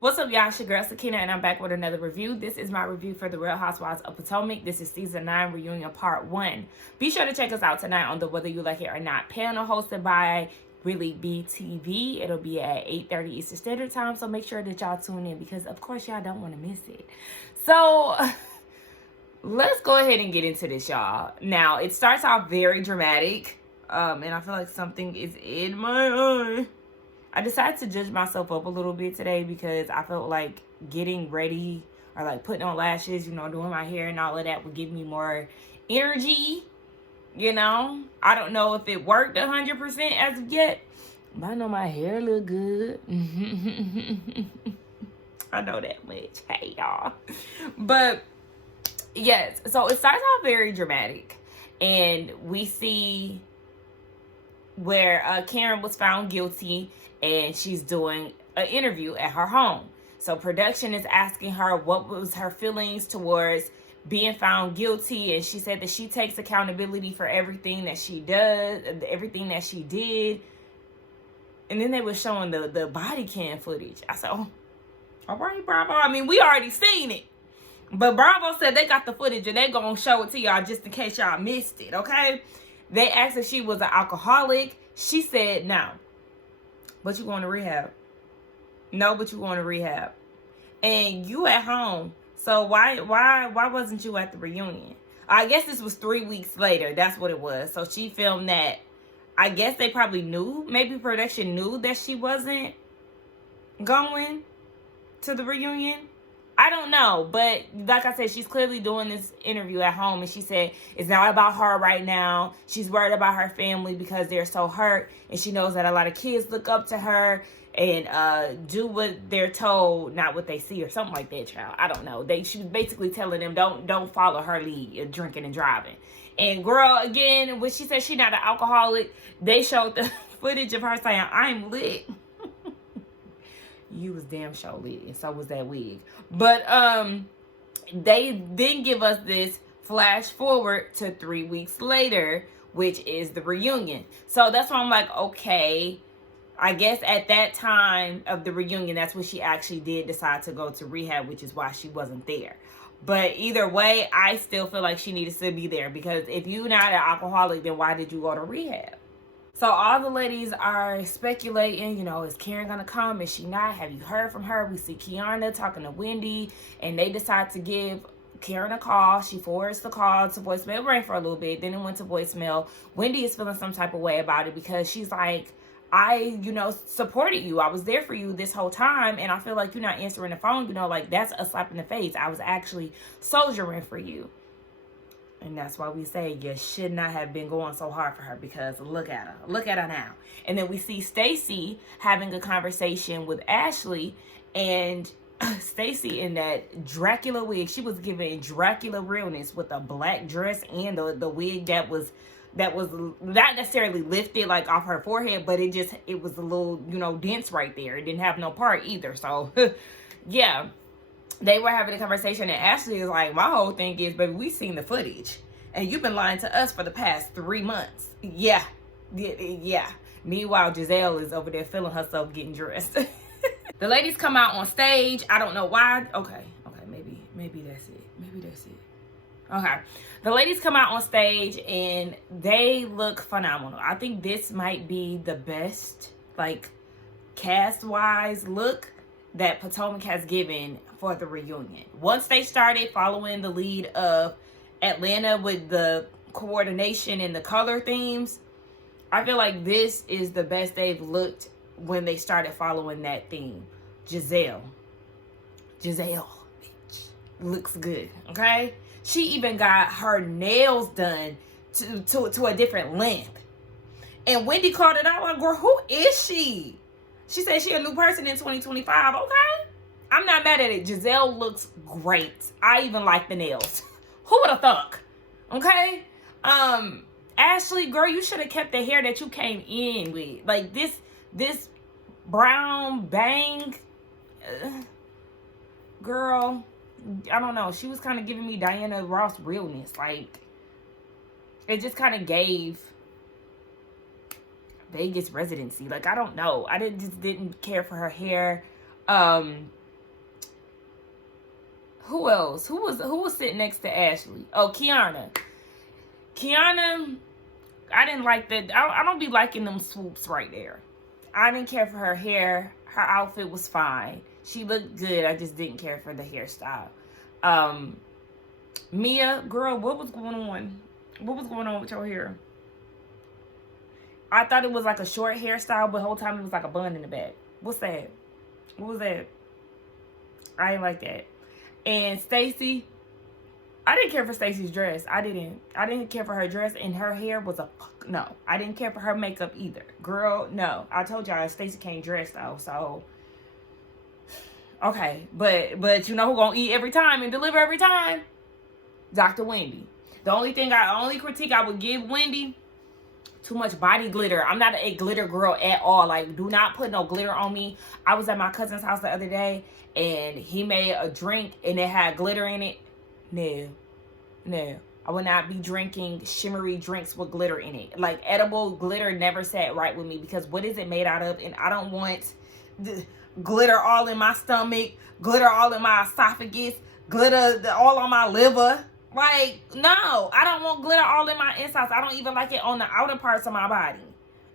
What's up, y'all? It's your girl, Sakina, and I'm back with another review. This is my review for the Real Housewives of Potomac. This is Season 9 Reunion Part 1. Be sure to check us out tonight on the Whether You Like It or Not panel hosted by Really BTV. It'll be at 8:30 Eastern Standard Time, so make sure that y'all tune in because, of course, y'all don't want to miss it. So, let's go ahead and get into this, y'all. Now, it starts off very dramatic, and I feel like something is in my eye. I decided to judge myself up a little bit today because I felt like getting ready or like putting on lashes, doing my hair and all of that would give me more energy, I don't know if it worked 100% as of yet, but I know my hair look good. I know that much. Hey, y'all. But, yes, so it starts off very dramatic. And we see where Karen was found guilty and she's doing an interview at her home. So production is asking her what was her feelings towards being found guilty, and she said that she takes accountability for everything that she does, everything that she did. And then they were showing the body cam footage. I said, oh, all right, Bravo. I mean, we already seen it. But Bravo said they got the footage and they're going to show it to y'all just in case y'all missed it, okay? They asked if she was an alcoholic. She said no. But you going to rehab. No, but you going to rehab. And you at home. So why wasn't you at the reunion? I guess this was 3 weeks later. That's what it was. So she filmed that. I guess they probably knew. Maybe production knew that she wasn't going to the reunion. I don't know, but like I said, she's clearly doing this interview at home, and she said it's not about her right now. She's worried about her family because they're so hurt, and she knows that a lot of kids look up to her and do what they're told, not what they see, or something like that, child. I don't know. She was basically telling them don't follow her lead, drinking and driving. And girl, again, when she said she's not an alcoholic, they showed the footage of her saying, "I'm lit." You was damn sure lit, and so was that wig. But they then give us this flash forward to 3 weeks later, which is the reunion. So that's why I'm like, okay, I guess at that time of the reunion, that's when she actually did decide to go to rehab, which is why she wasn't there. But either way, I still feel like she needed to be there, because if you're not an alcoholic, then why did you go to rehab? So all the ladies are speculating, is Karen going to come? Is she not? Have you heard from her? We see Kiana talking to Wendy, and they decide to give Karen a call. She forwards the call to voicemail. It rang for a little bit. Then it went to voicemail. Wendy is feeling some type of way about it because she's like, I, supported you. I was there for you this whole time, and I feel like you're not answering the phone. Like that's a slap in the face. I was actually soldiering for you. And that's why we say you should not have been going so hard for her, because look at her. Look at her now. And then we see Stacey having a conversation with Ashley, and Stacey in that Dracula wig. She was giving Dracula realness with a black dress and the wig that was not necessarily lifted like off her forehead, but it was a little, dense right there. It didn't have no part either. So yeah. They were having a conversation, and Ashley is like, my whole thing is, baby, we seen the footage, and you've been lying to us for the past 3 months. Yeah. Meanwhile, Giselle is over there feeling herself getting dressed. The ladies come out on stage. I don't know why. Okay, maybe that's it. Okay. The ladies come out on stage, and they look phenomenal. I think this might be the best, cast-wise look that Potomac has given for the reunion. Once they started following the lead of Atlanta with the coordination and the color themes, I feel like this is the best they've looked when they started following that theme. Giselle, bitch, looks good, okay? She even got her nails done to a different length. And Wendy called it out, like, girl, who is she? She said she a new person in 2025. Okay. I'm not mad at it. Giselle looks great. I even like the nails. Who would have thunk? Okay. Ashley, girl, you should have kept the hair that you came in with. Like this brown bang. Girl, I don't know. She was kind of giving me Diana Ross realness. Like, it just kind of gave Vegas residency. Like, I don't know. I just didn't care for her hair. Who else? Who was sitting next to Ashley? Oh, Kiana. Kiana, I didn't like that. I don't be liking them swoops right there. I didn't care for her hair. Her outfit was fine. She looked good. I just didn't care for the hairstyle. Mia, girl, what was going on? What was going on with your hair? I thought it was like a short hairstyle, but the whole time it was like a bun in the back. What's that? What was that? I didn't like that. And Stacy, I didn't care for Stacy's dress. I didn't care for her dress, and her hair was no. I didn't care for her makeup either. Girl, no. I told y'all Stacy can't dress though, so okay. But you know who gonna eat every time and deliver every time? Dr. Wendy. The only critique I would give Wendy, too much body glitter. I'm not a glitter girl at all. Like, do not put no glitter on me. I was at my cousin's house the other day, and he made a drink, and it had glitter in it. No. I would not be drinking shimmery drinks with glitter in it. Like, edible glitter never sat right with me, because what is it made out of? And I don't want glitter all in my stomach, glitter all in my esophagus, glitter all on my liver. Like, no, I don't want glitter all in my insides. I don't even like it on the outer parts of my body.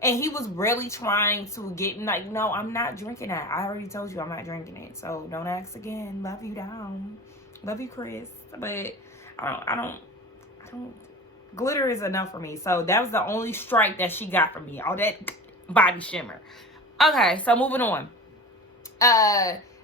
And he was really trying to get, like, no, I'm not drinking that. I already told you I'm not drinking it. So don't ask again. Love you down. Love you, Chris. But I don't, glitter is enough for me. So that was the only strike that she got from me. All that body shimmer. Okay, so moving on.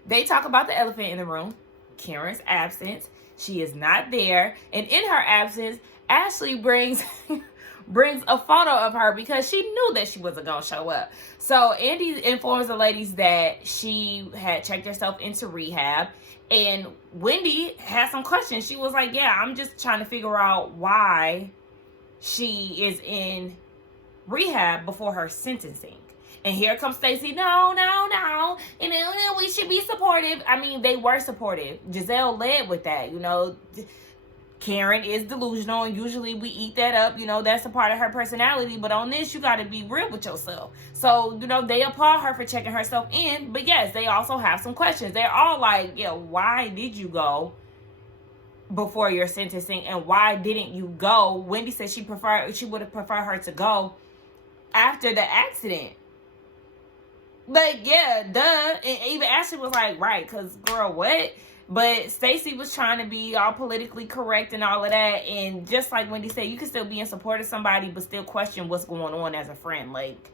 They talk about the elephant in the room. Karen's absence. She is not there. And in her absence, Ashley brings a photo of her because she knew that she wasn't going to show up. So Andy informs the ladies that she had checked herself into rehab. And Wendy had some questions. She was like, yeah, I'm just trying to figure out why she is in rehab before her sentencing. And here comes Stacey. No. And we should be supportive. I mean, they were supportive. Giselle led with that. You know, Karen is delusional, and usually we eat that up. You know, that's a part of her personality. But on this, you got to be real with yourself. So, you know, they applaud her for checking herself in. But yes, they also have some questions. They're all like, yeah, why did you go before your sentencing? And why didn't you go? Wendy said she would have preferred her to go after the accident. Like, yeah, duh. And even Ashley was like, right, because, girl, what? But Stacey was trying to be all politically correct and all of that. And just like Wendy said, you can still be in support of somebody, but still question what's going on as a friend. Like,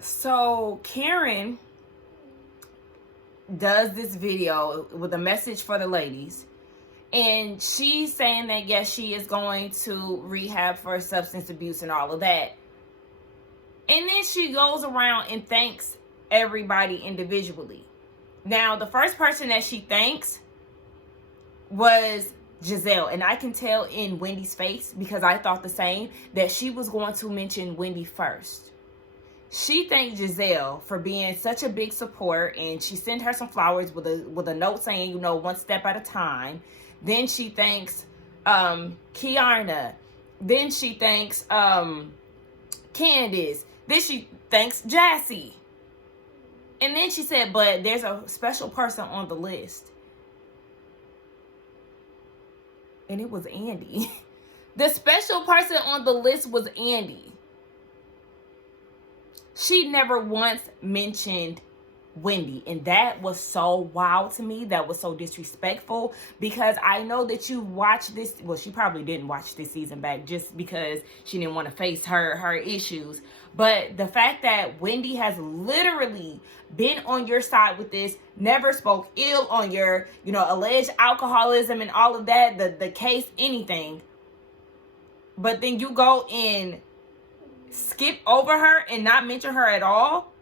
so Karen does this video with a message for the ladies. And she's saying that, yes, she is going to rehab for substance abuse and all of that. And then she goes around and thanks everybody individually. Now, the first person that she thanks was Giselle. And I can tell in Wendy's face, because I thought the same, that she was going to mention Wendy first. She thanked Giselle for being such a big support. And she sent her some flowers with a note saying, you know, one step at a time. Then she thanks Kiana. Then she thanks Candace. Then she thanks Jazzy. And then she said, but there's a special person on the list. And it was Andy. The special person on the list was Andy. She never once mentioned Wendy. And that was so wild to me. That was so disrespectful. Because I know that you watched this. Well, she probably didn't watch this season back just because she didn't want to face her issues. But the fact that Wendy has literally been on your side with this, never spoke ill on your, you know, alleged alcoholism and all of that, the case, anything. But then you go and skip over her and not mention her at all.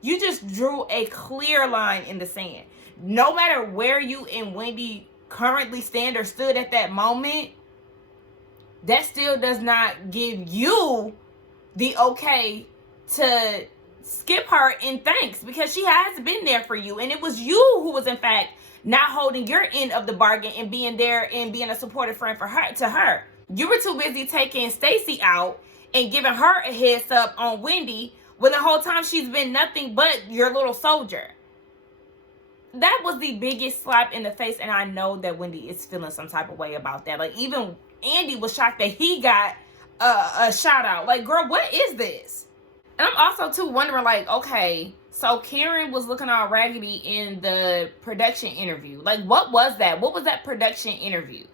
You just drew a clear line in the sand. No matter where you and Wendy currently stand or stood at that moment, that still does not give you the okay to skip her in thanks, because she has been there for you. And it was you who was, in fact, not holding your end of the bargain and being there and being a supportive friend for her. To her, you were too busy taking Stacey out and giving her a heads up on Wendy, when the whole time she's been nothing but your little soldier. that was the biggest slap in the face, and I know that Wendy is feeling some type of way about that. Like, even Andy was shocked that he got a shout out. Like, girl, what is this? And I'm also too wondering, like, okay, so Karen was looking all raggedy in the production interview. Like, what was that? What was that production interview?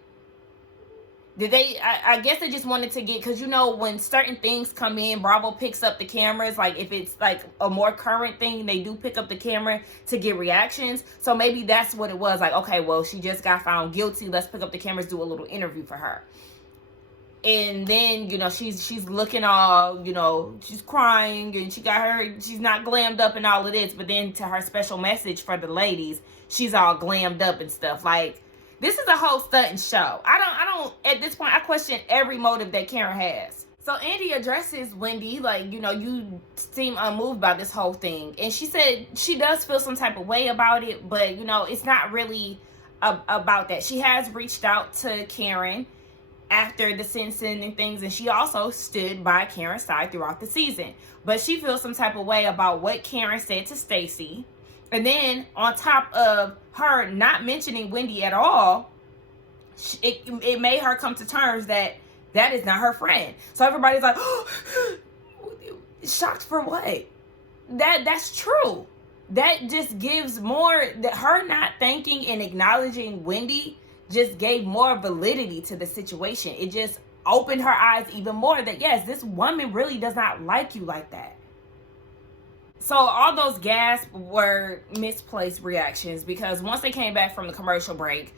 Did they, I guess they just wanted to get, because you know, when certain things come in, Bravo picks up the cameras. Like, if it's like a more current thing, they do pick up the camera to get reactions. So maybe that's what it was. Like, okay, well, she just got found guilty. Let's pick up the cameras, do a little interview for her. And then, you know, she's looking all, you know, she's crying, and she's not glammed up and all of this. But then to her special message for the ladies, she's all glammed up and stuff. Like, this is a whole stunting show. I don't, at this point, I question every motive that Karen has. So Andy addresses Wendy, like, you know, you seem unmoved by this whole thing. And she said she does feel some type of way about it, but, you know, it's not really about that. She has reached out to Karen after the sentencing and things, and she also stood by Karen's side throughout the season. But she feels some type of way about what Karen said to Stacey. And then on top of her not mentioning Wendy at all, it made her come to terms that is not her friend. So everybody's like, oh, shocked for what? That's true. That just gives more, that her not thanking and acknowledging Wendy just gave more validity to the situation. It just opened her eyes even more that, yes, this woman really does not like you like that. So all those gasps were misplaced reactions, because once they came back from the commercial break,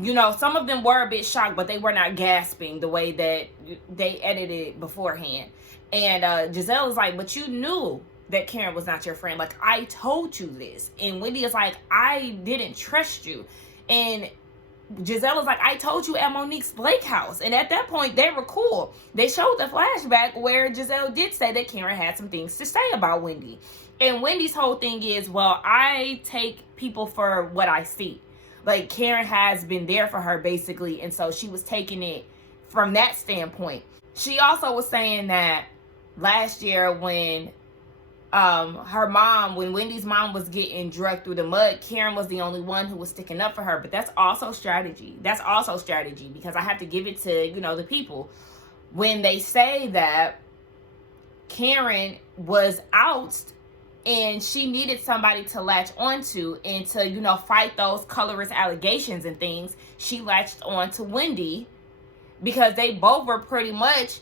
you know, some of them were a bit shocked, but they were not gasping the way that they edited it beforehand. And Giselle is like, but you knew that Karen was not your friend. Like, I told you this. And Wendy is like, I didn't trust you. And Giselle was like, I told you at Monique's lake house. And at that point, they were cool. They showed the flashback where Giselle did say that Karen had some things to say about Wendy. And Wendy's whole thing is, well, I take people for what I see. Like, Karen has been there for her, basically. And so she was taking it from that standpoint. She also was saying that last year when when Wendy's mom was getting drugged through the mud, Karen was the only one who was sticking up for her. But that's also strategy. That's also strategy, because I have to give it to, you know, the people. When they say that Karen was ousted and she needed somebody to latch onto and to, you know, fight those colorist allegations and things, she latched on to Wendy, because they both were pretty much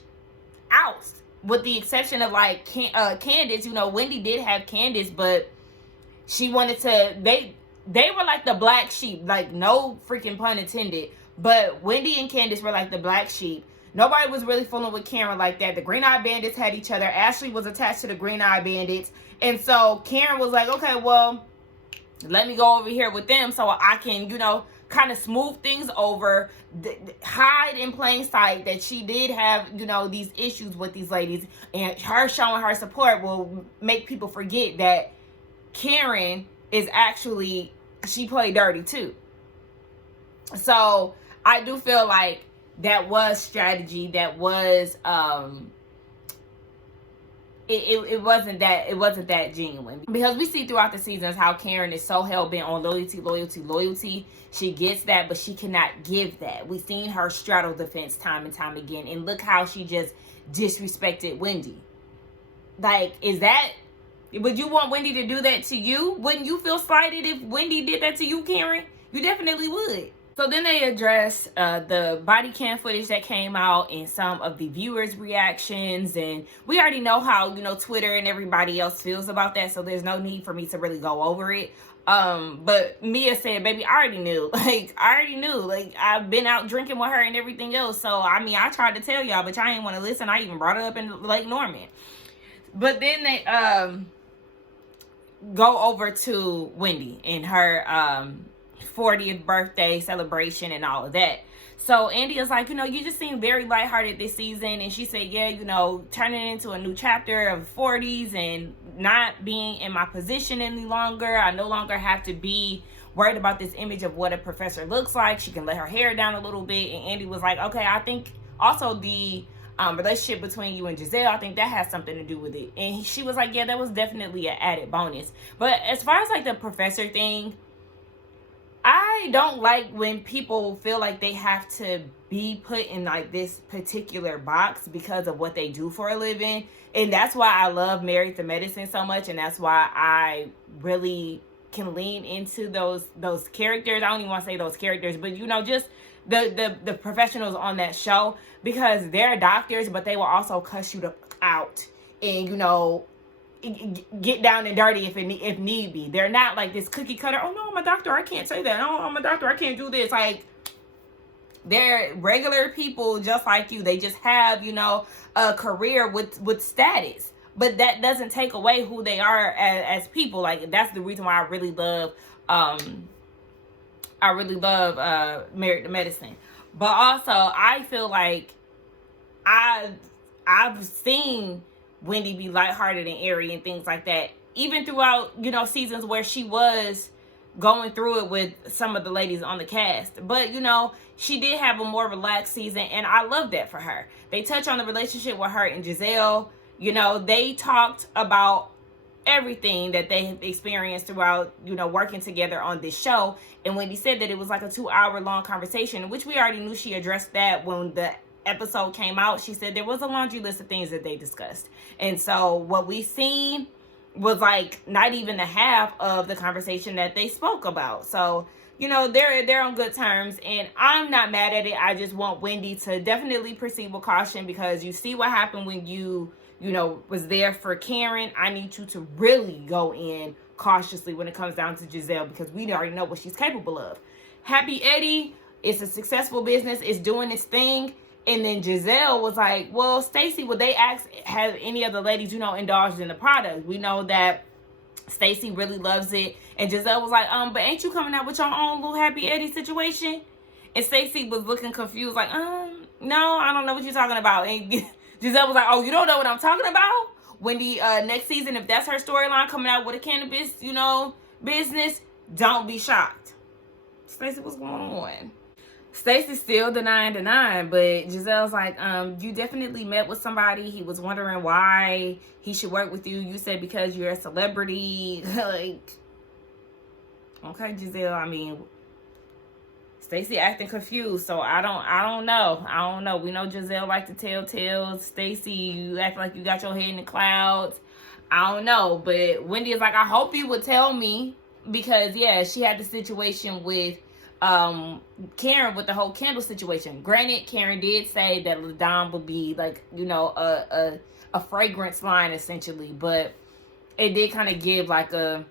ousted. With the exception of, like, Candace. You know, Wendy did have Candace, but she wanted to, they were like the black sheep, like, no freaking pun intended, but Wendy and Candace were like the black sheep. Nobody was really fooling with Karen like that. The Green Eye Bandits had each other. Ashley was attached to the Green Eye Bandits. And so Karen was like, okay, well, let me go over here with them so I can, you know, kind of smooth things over, hide in plain sight that she did have, you know, these issues with these ladies. And her showing her support will make people forget that Karen is actually, she played dirty too. So I do feel like that was strategy. That was it wasn't that genuine, because we see throughout the seasons how Karen is so hell-bent on loyalty. She gets that, but she cannot give that. We've seen her straddle the fence time and time again, and look how she just disrespected Wendy. Like, would you want Wendy to do that to you? Wouldn't you feel slighted if Wendy did that to you, Karen? You definitely would. So then they address the body cam footage that came out and some of the viewers' reactions. And we already know how, you know, Twitter and everybody else feels about that. So there's no need for me to really go over it. But Mia said, baby, I already knew. Like, I've been out drinking with her and everything else. So, I mean, I tried to tell y'all, but y'all didn't want to listen. I even brought it up in Lake Norman. But then they go over to Wendy and her 40th birthday celebration and all of that. So Andy is like, you know, you just seem very lighthearted this season. And she said, yeah, you know, turning into a new chapter of 40s and not being in my position any longer. I no longer have to be worried about this image of what a professor looks like. She can let her hair down a little bit. And Andy was like, okay, I think also the relationship between you and Giselle, I think that has something to do with it. And she was like, yeah, that was definitely an added bonus. But as far as like the professor thing, I don't like when people feel like they have to be put in like this particular box because of what they do for a living. And that's why I love Married to Medicine so much, and that's why I really can lean into those characters. I don't even want to say those characters, but you know, just the professionals on that show, because they're doctors, but they will also cuss you out and, you know, get down and dirty if need be. They're not like this cookie cutter. Oh no, I'm a doctor, I can't say that. Oh, I'm a doctor, I can't do this. Like, they're regular people just like you. They just have, you know, a career with status, but that doesn't take away who they are as people. Like, that's the reason why I really love Married to Medicine. But also, I feel like I've seen Wendy be lighthearted and airy and things like that, even throughout, you know, seasons where she was going through it with some of the ladies on the cast. But, you know, she did have a more relaxed season, and I love that for her. They touch on the relationship with her and Giselle. You know, they talked about everything that they have experienced throughout, you know, working together on this show. And Wendy said that it was like a 2-hour long conversation, which we already knew. She addressed that when the episode came out. She said there was a laundry list of things that they discussed. And so what we seen was like not even the half of the conversation that they spoke about. So, you know, they're on good terms, and I'm not mad at it. I just want Wendy to definitely proceed with caution, because you see what happened when you know, was there for Karen. I need you to really go in cautiously when it comes down to Giselle, because we already know what she's capable of. Happy Eddie, it's a successful business, it's doing its thing. And then Giselle was like, well, Stacey, would they ask, have any of the ladies, you know, indulged in the product? We know that Stacey really loves it. And Giselle was like, but ain't you coming out with your own little Happy Eddie situation? And Stacey was looking confused, like, no, I don't know what you're talking about. And Giselle was like, oh, you don't know what I'm talking about? Wendy, next season, if that's her storyline, coming out with a cannabis, you know, business, don't be shocked. Stacey, what's going on? Stacey's still denying, but Giselle's like, you definitely met with somebody. He was wondering why he should work with you. You said because you're a celebrity. Like, okay, Giselle, I mean, Stacey acting confused, so I don't know. We know Giselle like to tell tales. Stacey, you act like you got your head in the clouds. I don't know, but Wendy is like, I hope you would tell me, because yeah, she had the situation with Karen with the whole candle situation. Granted, Karen did say that LaDon would be like, you know, a fragrance line essentially, but it did kind of give like a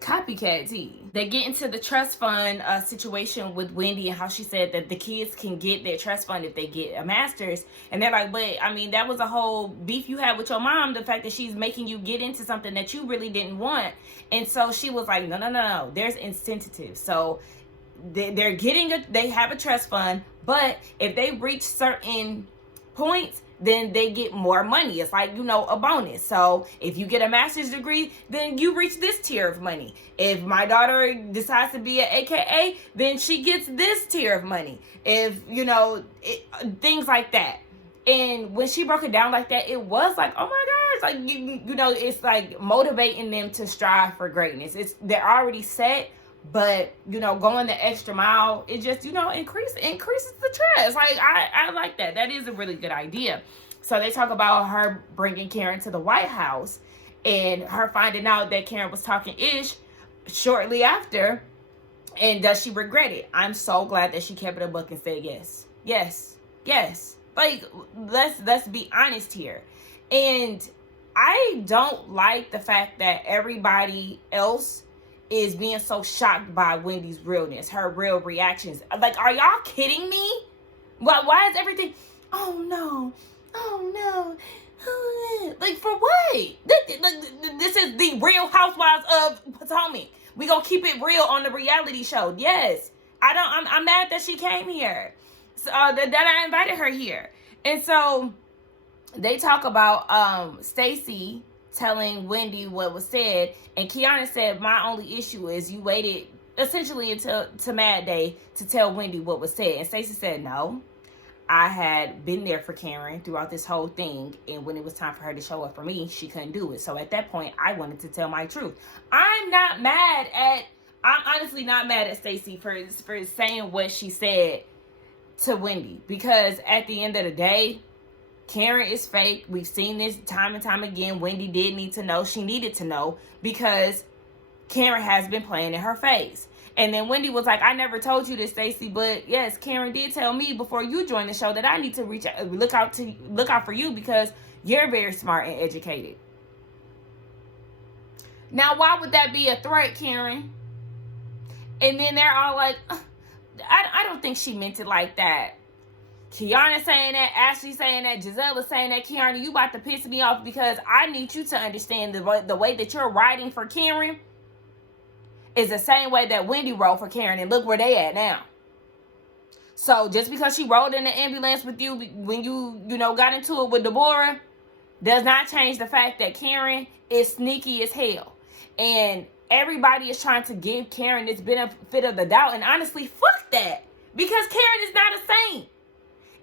copycat tea. They get into the trust fund situation with Wendy, and how she said that the kids can get their trust fund if they get a master's. And they're like, but I mean, that was a whole beef you had with your mom, the fact that she's making you get into something that you really didn't want. And so she was like, no, there's incentives. So they're getting they have a trust fund, but if they reach certain points, then they get more money. It's like, you know, a bonus. So if you get a master's degree, then you reach this tier of money. If my daughter decides to be an AKA, then she gets this tier of money. If, you know, things like that. And when she broke it down like that, it was like, oh my gosh, like, you know, it's like motivating them to strive for greatness. They're already set, but, you know, going the extra mile, it just, you know, increases the trust. Like, I like that. That is a really good idea. So they talk about her bringing Karen to the White House, and her finding out that Karen was talking ish shortly after. And does she regret it? I'm so glad that she kept it a buck and said yes. Yes. Like, let's be honest here. And I don't like the fact that everybody else is being so shocked by Wendy's realness, her real reactions. Like, are y'all kidding me? Why is everything, oh no, like, for what? This is the Real Housewives of Potomac. We gonna keep it real on the reality show. Yes, I'm mad that she came here, so, that I invited her here. And so they talk about Stacey telling Wendy what was said, and Kiana said, my only issue is you waited essentially until to Mad Day to tell Wendy what was said. And Stacey said, no, I had been there for Karen throughout this whole thing, and when it was time for her to show up for me, she couldn't do it. So at that point, I wanted to tell my truth. I'm not mad at I'm honestly not mad at Stacey for saying what she said to Wendy, because at the end of the day, Karen is fake. We've seen this time and time again. Wendy did need to know. She needed to know because Karen has been playing in her face. And then Wendy was like, I never told you this, Stacey, but yes, Karen did tell me before you joined the show that I need to look out for you because you're very smart and educated. Now, why would that be a threat, Karen? And then they're all like, I don't think she meant it like that. Kiana saying that, Ashley saying that, Giselle is saying that. Kiana, you about to piss me off because I need you to understand the way that you're writing for Karen is the same way that Wendy wrote for Karen, and look where they at now. So just because she rode in the ambulance with you when you got into it with Deborah does not change the fact that Karen is sneaky as hell. And everybody is trying to give Karen this benefit of the doubt, and honestly, fuck that, because Karen is not a saint.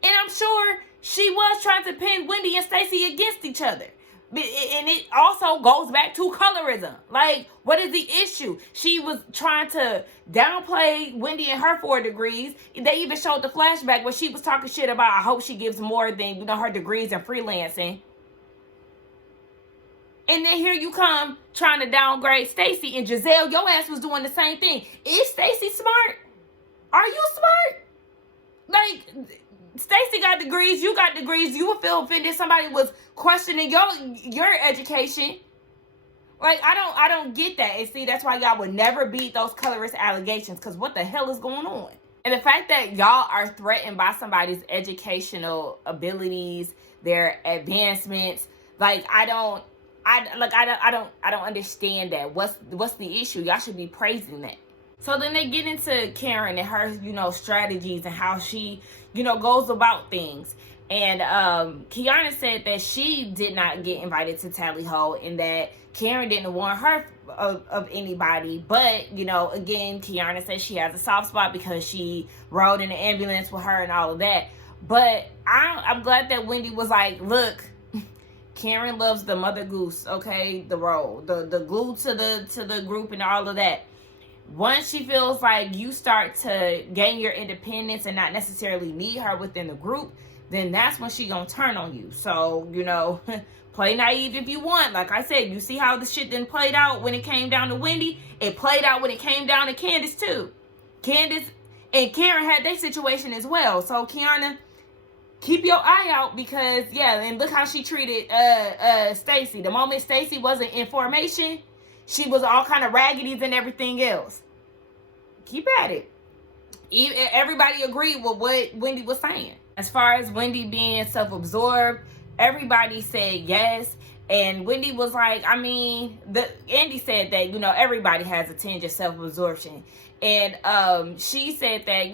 And I'm sure she was trying to pin Wendy and Stacey against each other. And it also goes back to colorism. Like, what is the issue? She was trying to downplay Wendy and her 4 degrees. They even showed the flashback where she was talking shit about, I hope she gives more than, her degrees in freelancing. And then here you come trying to downgrade Stacey, and Giselle, your ass was doing the same thing. Is Stacey smart? Are you smart? Like, Stacey got degrees, you got degrees. You would feel offended if somebody was questioning your education. Like, I don't get that. And see, that's why y'all would never beat those colorist allegations, because what the hell is going on? And the fact that y'all are threatened by somebody's educational abilities, their advancements, like, I don't understand that. What's the issue? Y'all should be praising that. So then they get into Karen and her, strategies and how she, goes about things. And Kiana said that she did not get invited to Tally Ho and that Karen didn't warn her of anybody. But, again, Kiana said she has a soft spot because she rode in the ambulance with her and all of that. But I'm glad that Wendy was like, look, Karen loves the mother goose, okay? The role, the glue to the group and all of that. Once she feels like you start to gain your independence and not necessarily need her within the group, then that's when she gonna turn on you. So, play naive if you want. Like I said, you see how the shit didn't played out when it came down to Wendy? It played out when it came down to Candace too. Candace and Karen had their situation as well. So, Kiana, keep your eye out because, and look how she treated Stacey. The moment Stacey wasn't in formation, she was all kind of raggedies and everything else. Keep at it. Everybody agreed with what Wendy was saying. As far as Wendy being self-absorbed, everybody said yes. And Wendy was like, Andy said that, everybody has a tinge of self-absorption. And she said that,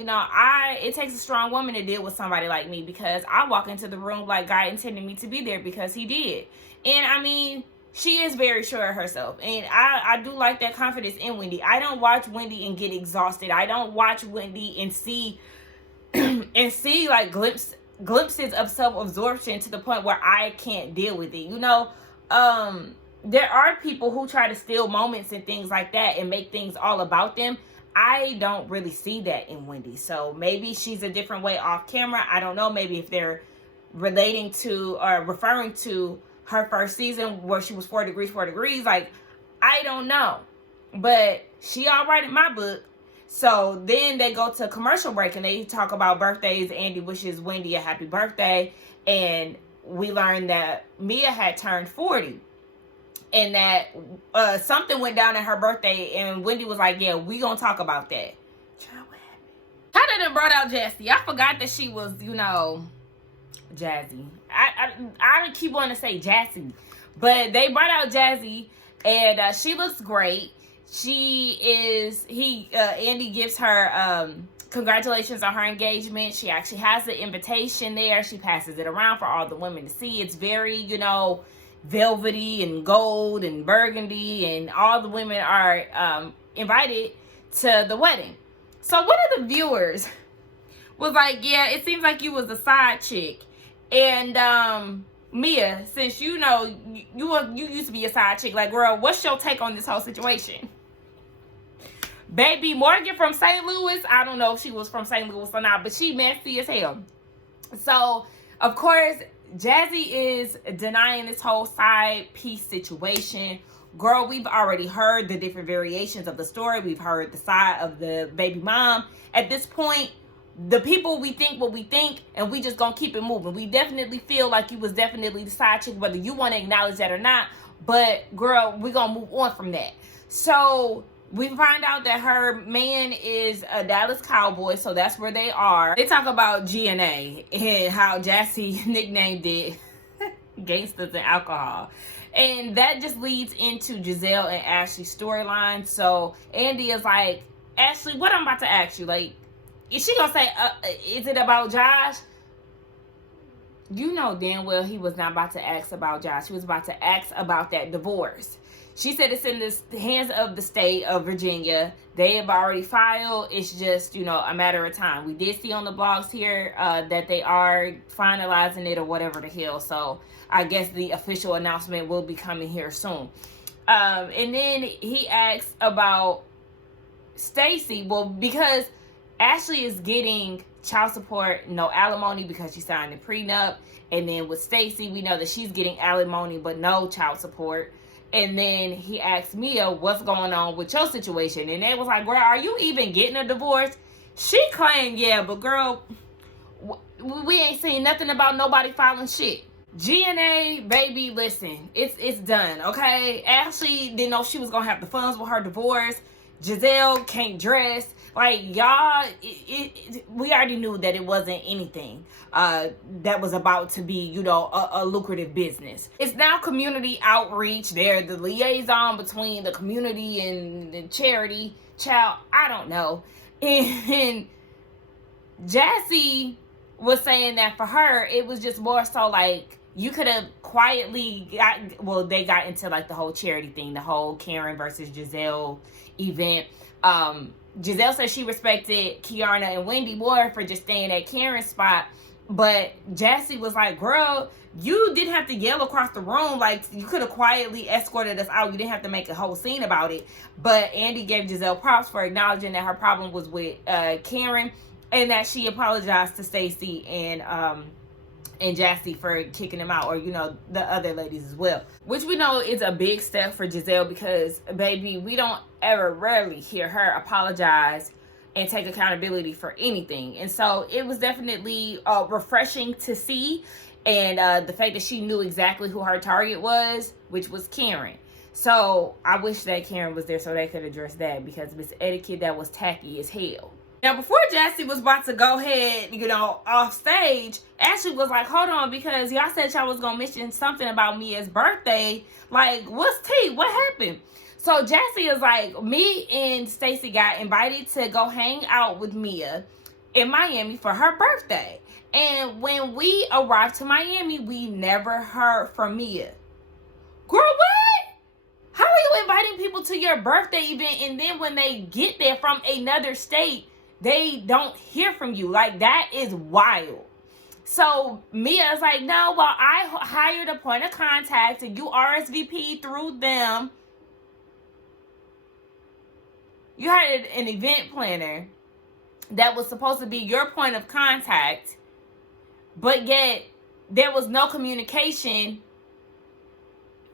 it takes a strong woman to deal with somebody like me because I walk into the room like God intended me to be there because he did. And she is very sure of herself. And I do like that confidence in Wendy. I don't watch Wendy and get exhausted. I don't watch Wendy and see like glimpses of self-absorption to the point where I can't deal with it. There are people who try to steal moments and things like that and make things all about them. I don't really see that in Wendy. So maybe she's a different way off camera. I don't know. Maybe if they're relating to or referring to her first season where she was 4 degrees. Like, I don't know. But she all right in my book. So then they go to a commercial break and they talk about birthdays. Andy wishes Wendy a happy birthday. And we learned that Mia had turned 40. And that something went down at her birthday. And Wendy was like, yeah, we gonna talk about that. Child, what happened? How did it brought out Jazzy? I forgot that she was, Jazzy. I keep wanting to say Jazzy. But they brought out Jazzy. And she looks great. Andy gives her congratulations on her engagement. She actually has the invitation there. She passes it around for all the women to see. It's very, velvety and gold and burgundy, and all the women are invited to the wedding. So one of the viewers was like, yeah, it seems like you was a side chick. And Mia, since you used to be a side chick, like, girl, what's your take on this whole situation? Baby Morgan from St. Louis, I don't know if she was from St. Louis or not, but she messy as hell. So, of course, Jazzy is denying this whole side piece situation. Girl, we've already heard the different variations of the story. We've heard the side of the baby mom. At this point, the people, we think what we think, and we just gonna keep it moving. We definitely feel like you was definitely the side chick, whether you want to acknowledge that or not. But, girl, we're gonna move on from that. So, we find out that her man is a Dallas Cowboy, so that's where they are. They talk about GNA and how Jazzy nicknamed it Gangsters and Alcohol. And that just leads into Giselle and Ashley's storyline. So Andy is like, Ashley, what I'm about to ask you? Like, is she gonna say, is it about Josh? You know damn well he was not about to ask about Josh. He was about to ask about that divorce. She said it's in the hands of the state of Virginia. They have already filed. It's just, you know, a matter of time. We did see on the blogs here that they are finalizing it or whatever the hell. So I guess the official announcement will be coming here soon. And then he asks about Stacey. Well, because Ashley is getting child support, no alimony because she signed a prenup. And then with Stacey, we know that she's getting alimony but no child support. And then he asked Mia, what's going on with your situation? And they was like, girl, are you even getting a divorce? She claimed, yeah, but girl, we ain't seen nothing about nobody filing shit. GNA, baby, listen, it's done, okay? Ashley didn't know she was going to have the funds with her divorce. Giselle can't dress. Like, y'all, we already knew that it wasn't anything that was about to be, you know, a lucrative business. It's now community outreach. They're the liaison between the community and the charity. Child, I don't know. And Jazzy was saying that for her, it was just more so like, you could have quietly they got into like the whole charity thing, the whole Karen versus Giselle event. Giselle said she respected Kiana and Wendy more for just staying at Karen's spot. But Jazzy was like, girl, you didn't have to yell across the room. Like, you could have quietly escorted us out. You didn't have to make a whole scene about it. But Andy gave Giselle props for acknowledging that her problem was with Karen and that she apologized to Stacey and Jazzy for kicking him out, or, you know, the other ladies as well. Which we know is a big step for Giselle because, baby, we don't rarely hear her apologize and take accountability for anything. And so it was definitely refreshing to see. And the fact that she knew exactly who her target was, which was Karen. So I wish that Karen was there so they could address that, because Miss Etiquette, that was tacky as hell. Now, before Jazzy was about to go ahead, you know, off stage, Ashley was like, hold on, because y'all said y'all was going to mention something about Mia's birthday. Like, what's tea? What happened? So Jazzy is like, me and Stacey got invited to go hang out with Mia in Miami for her birthday. And when we arrived to Miami, we never heard from Mia. Girl, what? How are you inviting people to your birthday event and then when they get there from another state, they don't hear from you? Like, that is wild. So Mia is like, no, well, I hired a point of contact and you RSVP through them. You hired an event planner that was supposed to be your point of contact, but yet there was no communication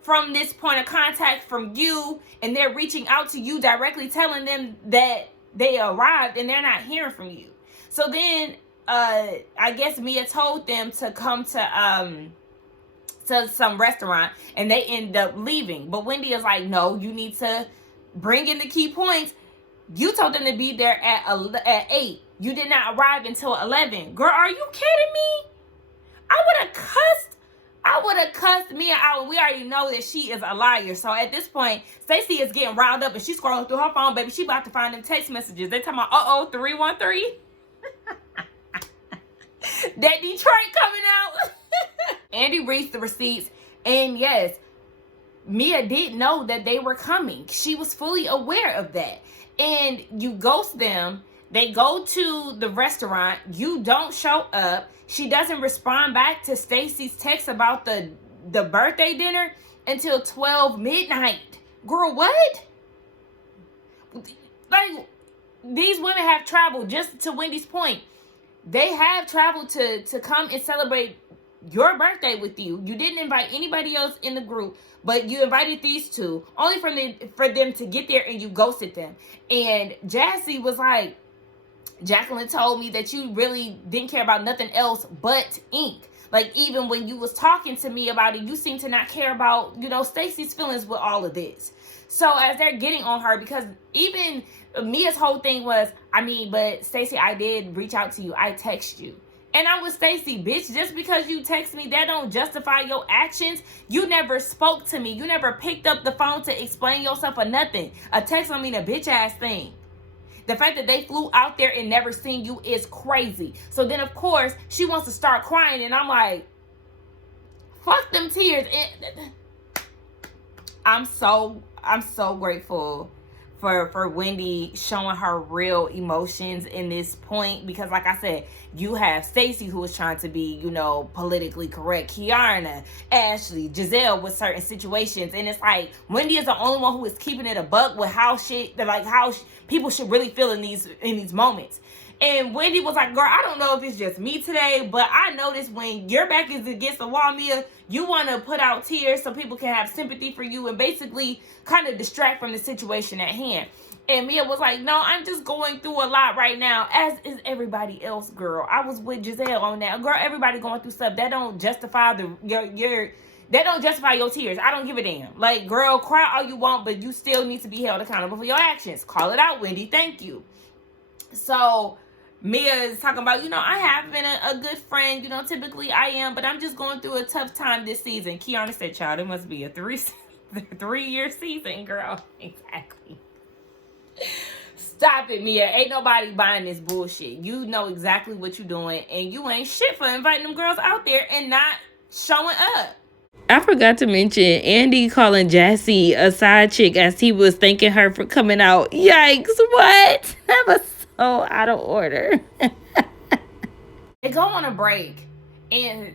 from this point of contact from you, and they're reaching out to you directly telling them that they arrived and they're not hearing from you. So then I guess Mia told them to come to some restaurant, and they end up leaving. But Wendy is like, no, you need to bring in the key points. You told them to be there at 8. You did not arrive until 11. Girl, are you kidding me? I would have cussed Mia out. We already know that she is a liar. So at this point, Stacey is getting riled up and she's scrolling through her phone, baby. She about to find them text messages. They talking about, 313. That Detroit coming out. Andy reads the receipts, and yes, Mia did know that they were coming. She was fully aware of that. And you ghost them. They go to the restaurant. You don't show up. She doesn't respond back to Stacey's text about the birthday dinner until 12 midnight. Girl, what? Like, like, these women have traveled, just to Wendy's point. They have traveled to come and celebrate your birthday with you. You didn't invite anybody else in the group, but you invited these two, only for them to get there and you ghosted them. And Jazzy was like, Jacqueline told me that you really didn't care about nothing else but ink. Like, even when you was talking to me about it, you seem to not care about, Stacey's feelings with all of this. So as they're getting on her, because even Mia's whole thing was, but Stacey, I did reach out to you. I text you. And I was Stacey, bitch, just because you text me, that don't justify your actions. You never spoke to me. You never picked up the phone to explain yourself or nothing. A text don't mean a bitch ass thing. The fact that they flew out there and never seen you is crazy. So then, of course, she wants to start crying. And I'm like, fuck them tears. I'm so grateful for Wendy showing her real emotions in this point. Because like I said, you have Stacey, who is trying to be, politically correct. Kiana, Ashley, Giselle with certain situations. And it's like, Wendy is the only one who is keeping it a buck with how people should really feel in these moments. And Wendy was like, girl, I don't know if it's just me today, but I noticed when your back is against the wall, Mia, you want to put out tears so people can have sympathy for you and basically kind of distract from the situation at hand. And Mia was like, no, I'm just going through a lot right now, as is everybody else, girl. I was with Giselle on that. Girl, everybody going through stuff. That don't justify that don't justify your tears. I don't give a damn. Like, girl, cry all you want, but you still need to be held accountable for your actions. Call it out, Wendy. Thank you. So Mia is talking about, I have been a good friend. Typically I am, but I'm just going through a tough time this season. Kiana said, child, it must be a 3-year season, girl. Exactly. Stop it, Mia. Ain't nobody buying this bullshit. You know exactly what you're doing, and you ain't shit for inviting them girls out there and not showing up. I forgot to mention Andy calling Jazzy a side chick as he was thanking her for coming out. Yikes, what? That was so out of order. They go on a break, and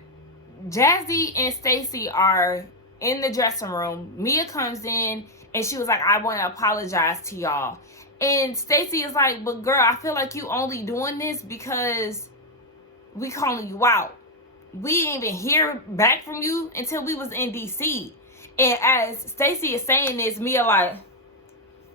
Jazzy and Stacey are in the dressing room. Mia comes in, and she was like, I want to apologize to y'all. And Stacey is like, but girl, I feel like you only doing this because we calling you out. We didn't even hear back from you until we was in DC. And as Stacey is saying this, Mia like,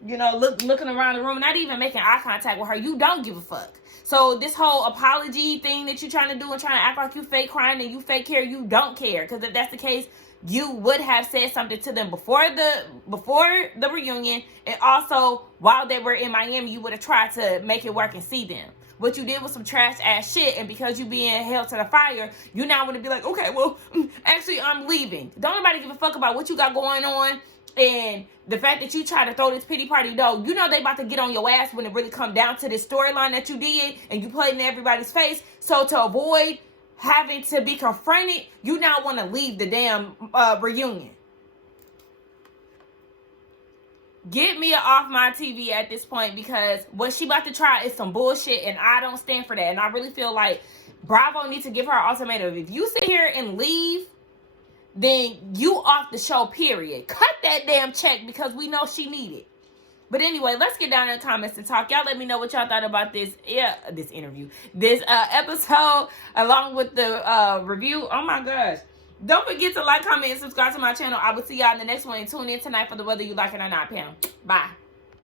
looking around the room, not even making eye contact with her. You don't give a fuck. So this whole apology thing that you're trying to do and trying to act like you fake crying and you fake care, you don't care. Because if that's the case, you would have said something to them before the reunion, and also while they were in Miami, you would have tried to make it work and see them. What you did was some trash ass shit, and because you being held to the fire, you now want to be like, okay, well, actually, I'm leaving. Don't nobody give a fuck about what you got going on, and the fact that you try to throw this pity party, though, they about to get on your ass when it really come down to this storyline that you did, and you played in everybody's face. So to avoid having to be confronted, you now want to leave the damn reunion. Get Mia off my TV at this point, because what she about to try is some bullshit, and I don't stand for that. And I really feel like Bravo needs to give her an ultimatum. If you sit here and leave, then you off the show, period. Cut that damn check, because we know she need it. But anyway, let's get down in the comments and talk. Y'all let me know what y'all thought about this interview, this episode, along with the review. Oh my gosh. Don't forget to like, comment, and subscribe to my channel. I will see y'all in the next one. And tune in tonight for the Whether You Like It or Not panel. Bye.